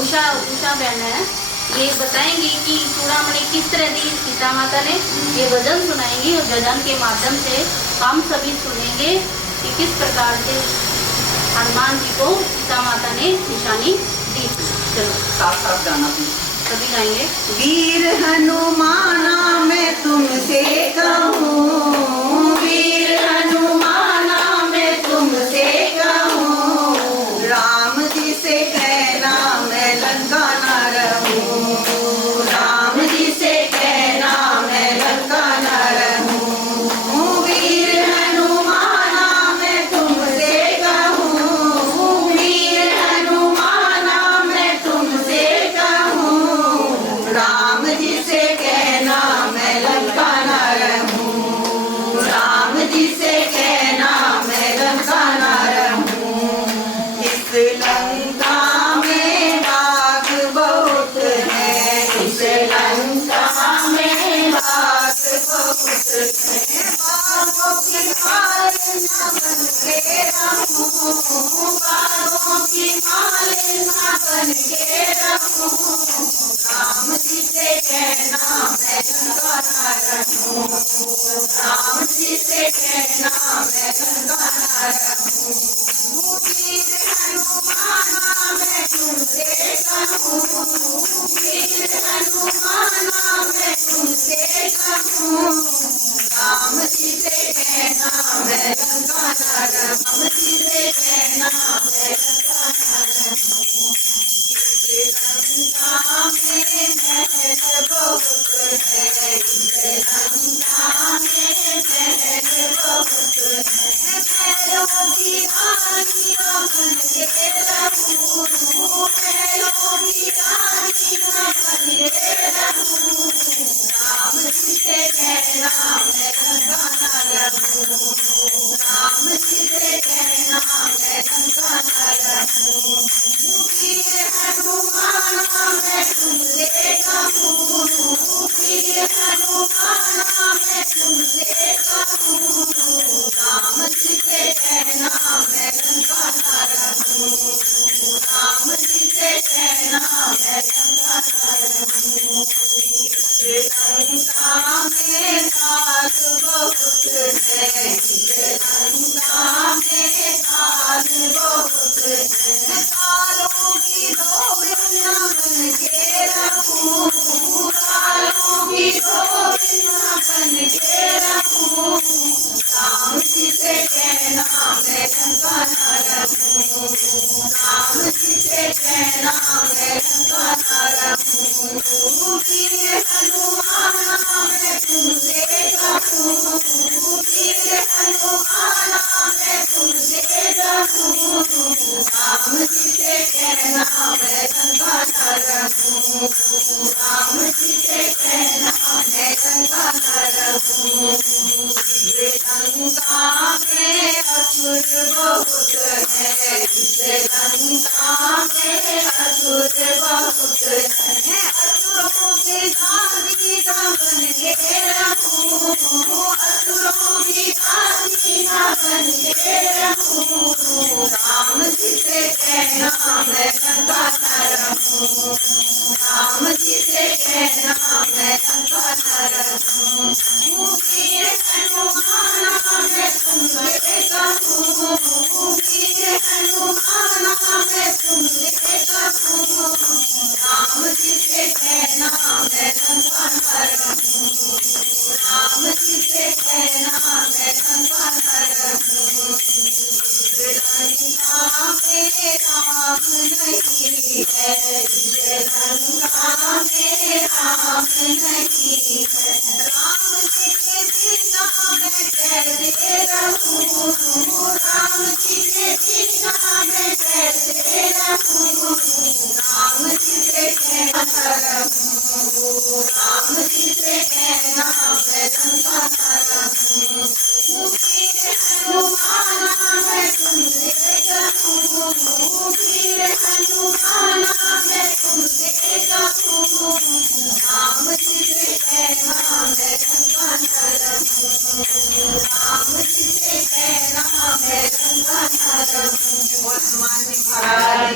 उषा उषा बहन है, ये बताएंगी कि चूड़ामणि किस तरह दी सीता माता ने। ये भजन सुनाएंगी और भजन के माध्यम से हम सभी सुनेंगे कि किस प्रकार से हनुमान जी को सीता माता ने निशानी दी। चलो साथ साथ गाना भी सभी गाएंगे। वीर हनुमाना मैं तुमसे कहूँ, वीर हनुमाना मैं तुमसे कहूँ, राम जी से कहना मैं लंका न रहूँ, राम जी से कहना मैं लंका न रहूँ। वीर हनुमाना मैं तुमसे कहूँ, वीर हनुमाना मैं तुमसे कहूँ, राम जी से कहना मैं लंका न रहूँ, राम जी से कहना मैं लंका न रहूँ। इस लंका में बाघ बहुत है, इस लंका में बाघ बहुत है, बाघों की माल न बन के रहूं, बाघों की माल न बन के रहूं, राम जी से कहना मैं लंका न रहूं, राम जी से कहना मैं लंका न रहूं। वीर हनुमाना मैं तुमसे कहूँ, वीर हनुमाना मैं तुमसे कहूँ, राम जी से कहना मैं लंका न रहूं, राम जी से कहना मैं लंका न रहूं। इस लंका में महल बहुत है, इस लंका में महल बहुत है, महलों की रानी बन के रहूं, महलों की रानी बन के रहूं, राम जी से कहना मैं लंका न रहूं, राम जी से कहना मैं लंका न रहूं। वीर हनुमाना मैं तुमसे कहूँ, वीर हनुमाना मैं तुमसे कहूँ, राम जी से कहना मैं लंका न रहूं, राम जी से कहना मैं लंका न रहूं। इस लंका में काल बहुत है, इस लंका में काल बहुत है, कालों की डोर न बन के रहूं, कालों की डोर न बन के रहूं, राम जी से कहना मैं लंका न रहूं, राम जी से कहना मैं लंका न रहूं। वीर हनुमाना मैं तुमसे कहूँ, वीर हनुमाना मैं तुमसे कहूँ, राम जी से कहना मैं लंका न रहूं, राम जी से कहना मैं लंका न रहूं। इस लंका में असुर बहुत है, इस लंका में असुर बहुत है, असुरों की दासी न बन के रहूं, असुरों की दासी न बन के रहूं, राम जी से कहना मैं लंका न रहूं, राम जी से कहना मैं लंका न रहूं। वीर हनुमाना मैं तुमसे कहूँ, वीर हनुमाना मैं तुमसे कहूँ, राम जी से कहना मैं लंका न रहूं, राम जी से कहना मैं लंका न रहूं। इस लंका में राम नहीं है, इस लंका में राम नहीं है, राम जी के बिना मैं कैसे रहूं, राम जी के बिना मैं कैसे रहूं, राम जी से कहना रहूं, राम जी से कहना मैं लंका न रहूं। वीर हनुमाना मैं तुमसे कहूँ, वीर हनुमाना मैं तुमसे कहूँ, राम जी से कहना मैं लंका न रहूं, राम जी से कहना मैं लंका न रहूं। हनुमान जी महाराज